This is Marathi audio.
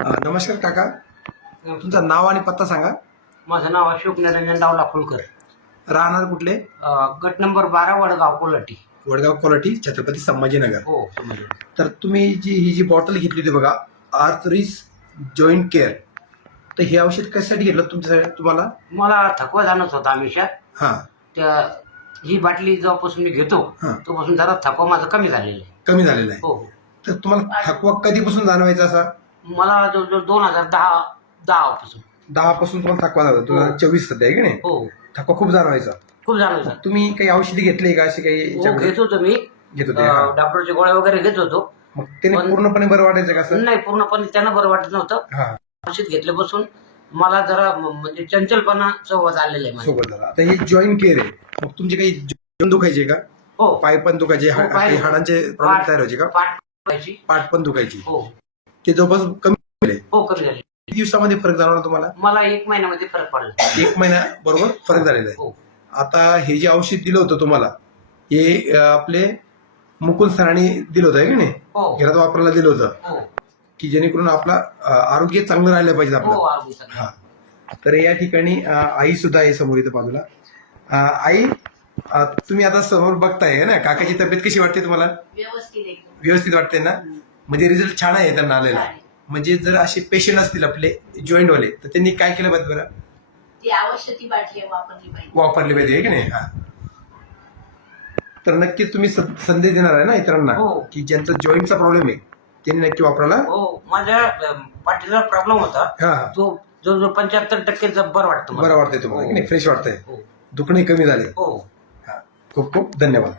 नमस्कार काका. तुमचं नाव आणि पत्ता सांगा. माझं नाव अशोक निरंजन डावला फुलकर राहणार कुठले? गट नंबर बारा वडगाव कोल्हाटी वडगाव क्वालिटी छत्रपती संभाजीनगर. हो. तर तुम्ही जी ही जी बॉटल घेतली होती बघा आर्थरिस जॉईंट केअर तर हे औषध कशासाठी घेतलं तुमच्या तुम्हाला? मला थकवा जाणवत होता हमेशा हां. त्या ही बाटली जेव्हापासून मी घेतो हां. तेव्हापासून जरा थकवा माझा कमी झालेला आहे. कमी झालेला आहे. हो. तर तुम्हाला थकवा कधीपासून जाणवायचा असा? मला जवळजवळ दोन हजार दहा दहा पासून. दहा पासून तुम्हाला थकवा जातो. तुम्हाला चोवीस सध्या आहे की नाही? हो. थकवा खूप जाणवायचा. खूप जाणवत होता. तुम्ही काही औषधी घेतली का अशी काही हो याच्यामध्ये? घेत होतो मी. घेत होते अं, हां. डॉक्टरच्या गोळ्या वगैरे घेत होतो. मग त्याने पण- पूर्णपणे बरं वाटायचं का असं? नाही पूर्णपणे त्यांना बरं वाटत नव्हतं. हा. औषध घेतल्यापासून मला जरा म- म्हणजे चंचलपणा सोबत आलेला आहे माझ्या. सोबत झाला. आता हे जॉईंट केअर आहे. मग तुमचे काही जॉईंट दुखायचे का? हो. पाय पण दुखायचे हा- हो, पाय- हाडांचे प्रॉब्लेम तयार व्हायचे का? पाठ पण दुखायची. हो. ते जवळपास कमी झाले. हो कमी झाली. किती दिवसामध्ये फरक जाणवला तुम्हाला? मला एक महिन्यामध्ये फरक पडला. एक महिना बरोबर फरक झालेला आहे. हो. आता हे जे औषध दिलं होतं तुम्हाला हे अं, आपले मुकुंद सरांनी दिलं होतं आहे की नाही? हो. घरात वापरायला दिलं होतं. हो. की जेणेकरून आपला अं, आरोग्य चांगलं राहिलं पाहिजे हो आपलं आरोग्य चांगलं. हा. तर या ठिकाणी आई सुद्धा आहे समोर इथं बाजूला. अं, आई अं, तुम्ही आता समोर बघताय है ना? काकाची तब्येत कशी वाटते तुम्हाला? व्यवस्थित एकदम व्यवस्थित वाटते ना? म्हणजे रिझल्ट छान आहे त्यांना आलेला. म्हणजे जर असे पेशंट असतील आपले जॉईंट वाले तर त्यांनी काय केलं पाहिजे बरं? ती आवश्यक ती बाटली वापरली पाहिजे. वापरले पाहिजे आहे की नाही? हा. तर नक्कीच तुम्ही स- संदेश देणार आहे ना इतरांना? हो. की ज्यांचा जॉईंटचा प्रॉब्लेम आहे त्यांनी नक्की वापरायला? हो माझ्या अं, पाठीचा प्रॉब्लेम होता. हा. तो जवळजवळ पंच्याहत्तर टक्के बरं वाटतं मला. बरं वाटतंय तुम्हाला की नाही? फ्रेश वाटतंय. हो. दुखणे कमी झाले. हो. हा. खूप खूप धन्यवाद.